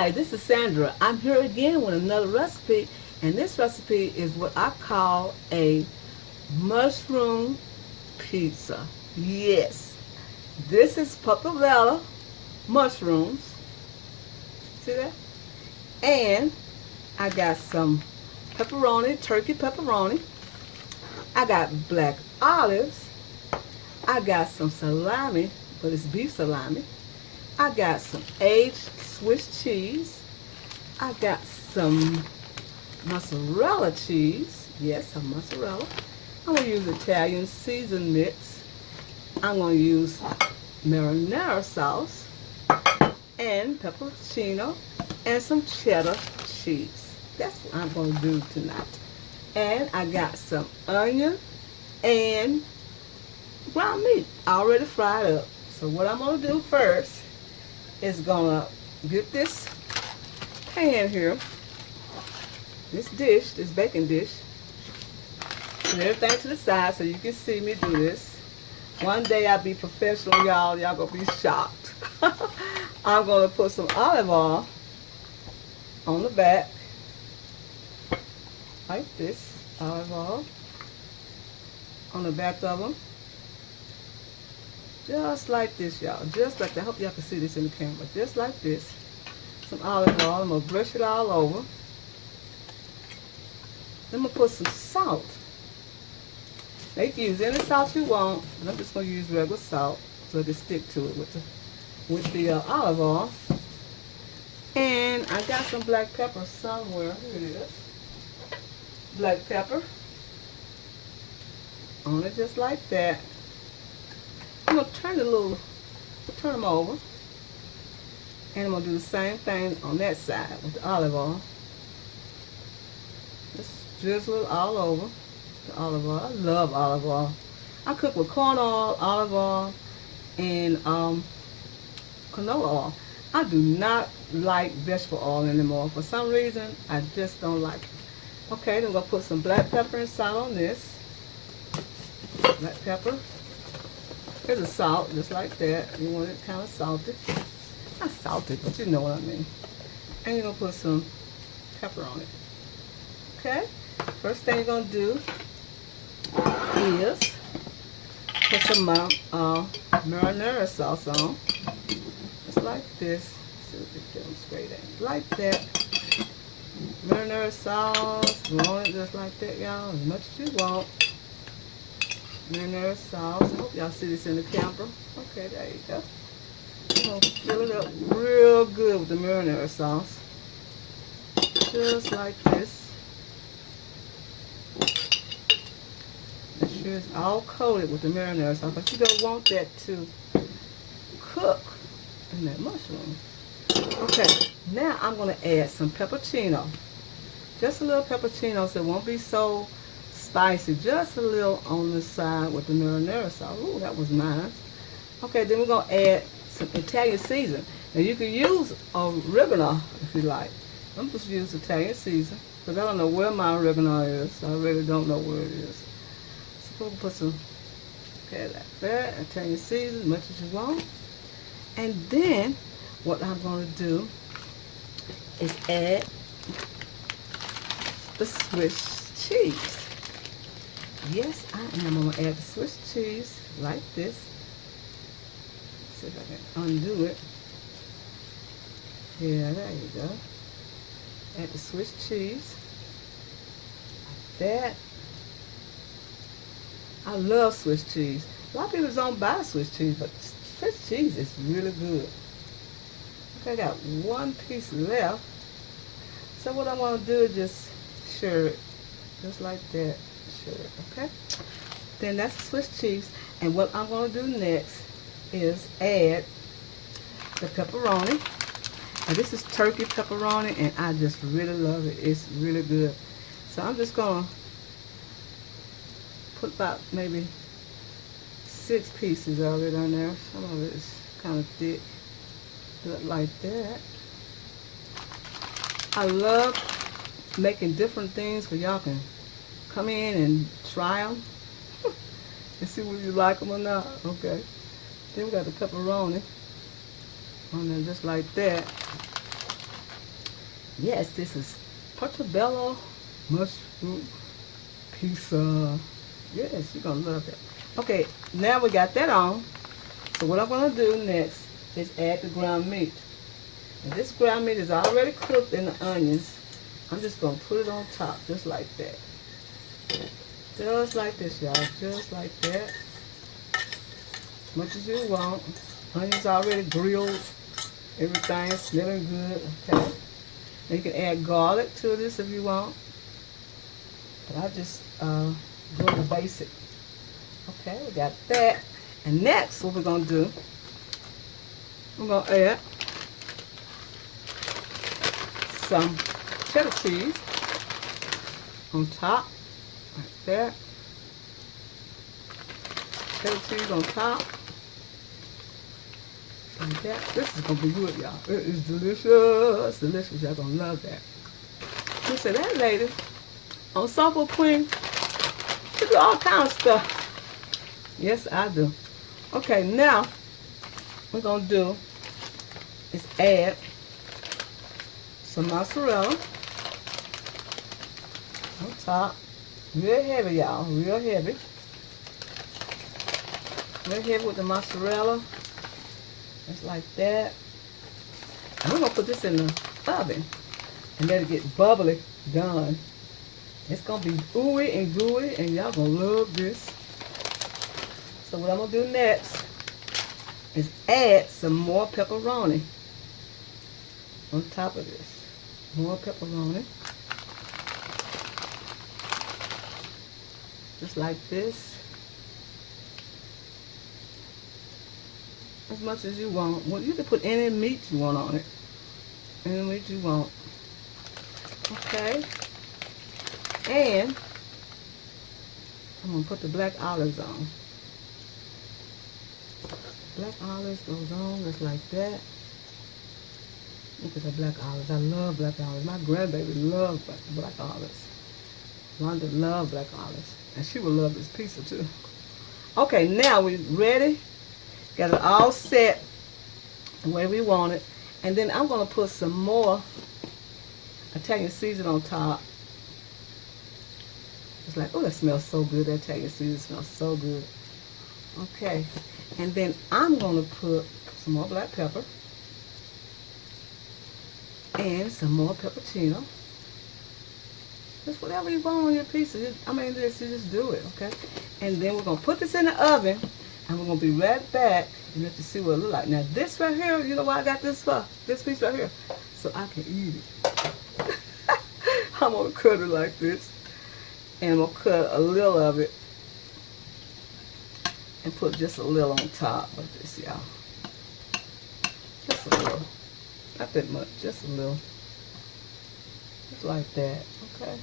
Hi, this is Sandra. I'm here again with another recipe, and this recipe is what I call a mushroom pizza. Yes, this is Portobello mushrooms. See that? And I got some pepperoni, turkey pepperoni. I got black olives. I got some salami, but it's beef salami. I got some aged Swiss cheese. I got some mozzarella cheese. Yes, some mozzarella. I'm going to use Italian season mix. I'm going to use marinara sauce and pepperoncino and some cheddar cheese. That's what I'm going to do tonight. And I got some onion and ground meat already fried up. So what I'm going to do first is going to get this pan here, this dish, this baking dish, put everything to the side so you can see me do this. One day I'll be professional, y'all. Y'all gonna be shocked. I'm gonna put some olive oil on the back, like this, olive oil on the back of them. Just like this, y'all. Just like that. I hope y'all can see this in the camera. Just like this. Some olive oil. I'm going to brush it all over. Then I'm going to put some salt. Now you can use any salt you want, but I'm just going to use regular salt so it can stick to it with the olive oil. And I got some black pepper somewhere. Here it is. Black pepper. On it just like that. I'm going to turn them over. And I'm going to do the same thing on that side with the olive oil. Just drizzle it all over the olive oil. I love olive oil. I cook with corn oil, olive oil, and canola oil. I do not like vegetable oil anymore. For some reason, I just don't like it. Okay, then I'm going to put some black pepper and salt on this. Black pepper. Here's the salt, just like that. You want it kind of salty. Not salty, but you know what I mean. And you're going to put some pepper on it. Okay? First thing you're going to do is put some marinara sauce on. Just like this. See if we can demonstrate it. Like that. Marinara sauce. Roll it just like that, y'all. As much as you want. Marinara sauce. I hope y'all see this in the camera. Okay, there you go. I'm going to fill it up real good with the marinara sauce. Just like this. Make sure it's all coated with the marinara sauce, but you don't want that to cook in that mushroom. Okay, now I'm going to add some pepperoni. Just a little pepperoni so it won't be so spicy. Just a little on the side with the marinara sauce. Ooh, that was nice. Okay, then we're going to add some Italian season. Now you can use oregano if you like. I'm just use Italian season because I don't know where my oregano is. I really don't know where it is. So we'll put some, okay, like that, Italian season as much as you want. And then what I'm going to do is add the Swiss cheese. Yes, I am. I'm going to add the Swiss cheese like this. See if I can undo it. Yeah, there you go. Add the Swiss cheese. Like that. I love Swiss cheese. A lot of people don't buy Swiss cheese, but Swiss cheese is really good. Okay, I got one piece left. So what I'm going to do is just share it. Just like that. Share it, okay? Then that's the Swiss cheese. And what I'm going to do next is add the pepperoni. And this is turkey pepperoni, and I just really love it. It's really good. So I'm just going to put about maybe 6 pieces of it on there. Some of it is kind of thick. Do it like that. I love making different things where y'all can come in and try them and see whether you like them or not. Okay. Then we got the pepperoni on there just like that. Yes, this is Portobello mushroom pizza. Yes, you're gonna love it. Okay, now we got that on. So what I'm gonna do next is add the ground meat. And this ground meat is already cooked in the onions. I'm just gonna put it on top, just like that. Just like this, y'all. Just like that. As much as you want. Onions already grilled. Everything's smelling good. Okay. Now you can add garlic to this if you want. But I just go the basic. Okay, we got that. And next, what we're gonna do, we're gonna add some cheddar cheese on top, like that. Cheddar cheese on top, like that. This is gonna be good, y'all. It is delicious, delicious. Y'all gonna love that. You say that lady on Soul Food Queen, she do all kinds of stuff. Yes, I do. Okay, now we're gonna do is add some mozzarella on top. Real heavy, y'all. Real heavy. Real heavy with the mozzarella. Just like that. And we're gonna put this in the oven and let it get bubbly done. It's gonna be ooey and gooey, and y'all gonna love this. So what I'm gonna do next is add some more pepperoni on top of this. More pepperoni. Just like this. As much as you want. Well, you can put any meat you want on it. Any meat you want. Okay. And I'm going to put the black olives on. Black olives goes on just like that. Look at the black olives. I love black olives. My grandbaby loves black olives. Rhonda loves black olives. And she will love this pizza too. Okay, now we're ready. Got it all set the way we want it. And then I'm going to put some more Italian seasoning on top. It's like, oh, that smells so good. That Italian seasoning smells so good. Okay. And then I'm going to put some more black pepper. And some more pepperoni. Just whatever you want on your pizza. You just do it, okay? And then we're going to put this in the oven. And we're going to be right back and let you see what it looks like. Now, this right here, you know why I got this for? This piece right here. So I can eat it. I'm going to cut it like this. And I'm going to cut a little of it. And put just a little on top of this, y'all. Just a little. Not that much, just a little. Just like that, okay?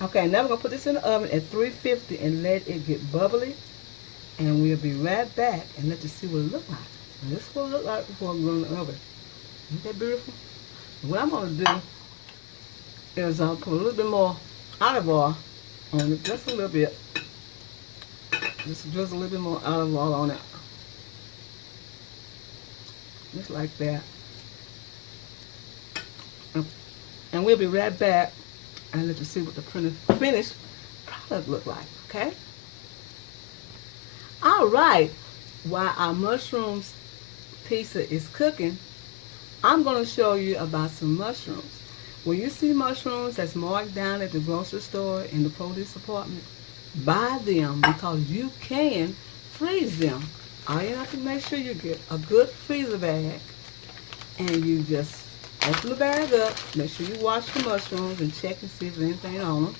Okay, now we're going to put this in the oven at 350 and let it get bubbly. And we'll be right back and let you see what it looks like. And this is what it looks like before I go in the oven. Isn't that beautiful? What I'm going to do is I'll put a little bit more olive oil on it, just a little bit. Just a little bit more olive oil on it. Just like that. And we'll be right back and let you see what the finished product look like, okay? All right, while our mushrooms pizza is cooking, I'm going to show you about some mushrooms. When you see mushrooms that's marked down at the grocery store in the produce department, buy them because you can freeze them. All you have to make sure you get a good freezer bag and you just open the bag up, make sure you wash the mushrooms and check and see if there's anything on them.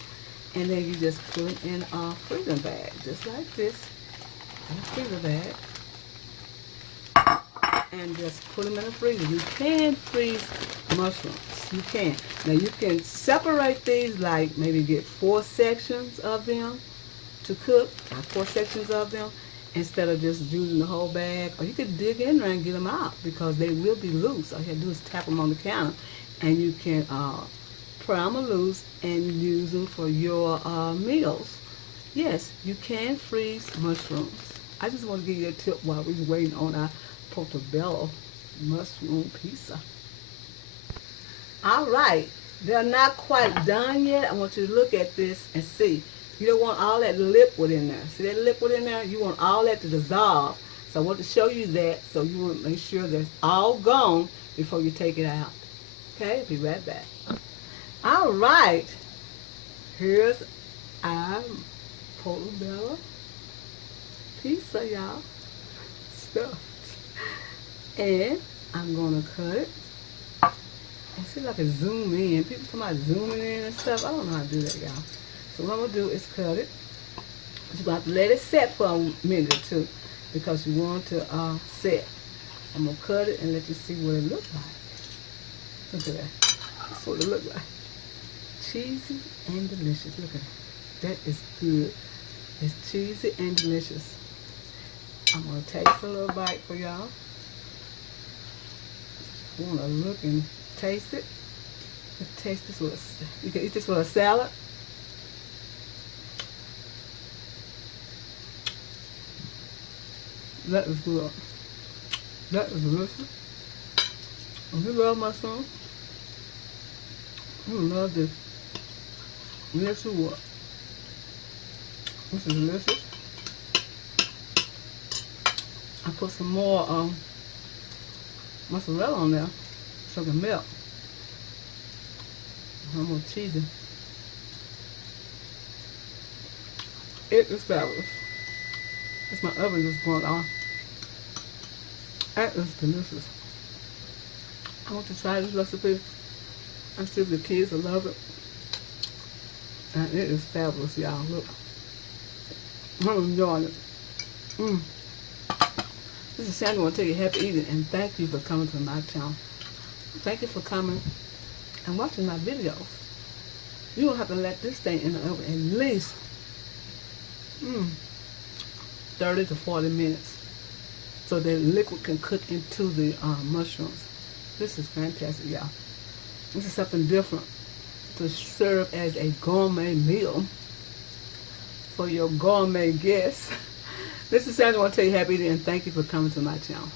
And then you just put them in a freezer bag, just like this, in a freezer bag. And just put them in the freezer. You can freeze mushrooms. You can. Now you can separate these, like maybe get 4 sections of them to cook, like 4 sections of them, instead of just using the whole bag. Or you could dig in there and get them out because they will be loose. All you have to do is tap them on the counter and you can pry them loose and use them for your meals. Yes, you can freeze mushrooms. I just want to give you a tip while we're waiting on our Portobello mushroom pizza. All right. They're not quite done yet. I want you to look at this and see. You don't want all that liquid in there. See that liquid in there? You want all that to dissolve. So I want to show you that so you want to make sure that's all gone before you take it out. Okay? Be right back. All right. Here's our Portobello pizza, y'all. Stuffed. And I'm going to cut it. And see if I can zoom in. People come out zooming in and stuff. I don't know how to do that, y'all. So what I'm going to do is cut it. You're going to have to let it set for a minute or two because you want to set. I'm going to cut it and let you see what it looks like. Look at that. That's what it looks like. Cheesy and delicious. Look at that. That is good. It's cheesy and delicious. I'm going to taste a little bite for y'all. You want to look and taste it. Let's taste this with you can eat this with a salad. That is good. That is delicious. If you love mushrooms, you love this. Yes, you will. This is delicious. I put some more mozzarella on there so it can melt. I'm going to cheese it. It is fabulous. It's my oven just going on. That is delicious. I want to try this recipe and see if the kids will love it. And it is fabulous, y'all. Look. I'm enjoying it. This is Sandy. I want to tell you happy eating and thank you for coming to my channel. Thank you for coming and watching my videos. You don't have to let this thing in the oven at least 30 to 40 minutes so that liquid can cook into the mushrooms. This is fantastic, y'all. This is something different to serve as a gourmet meal for your gourmet guests. This is Sandy. I want to tell you happy eating and thank you for coming to my channel.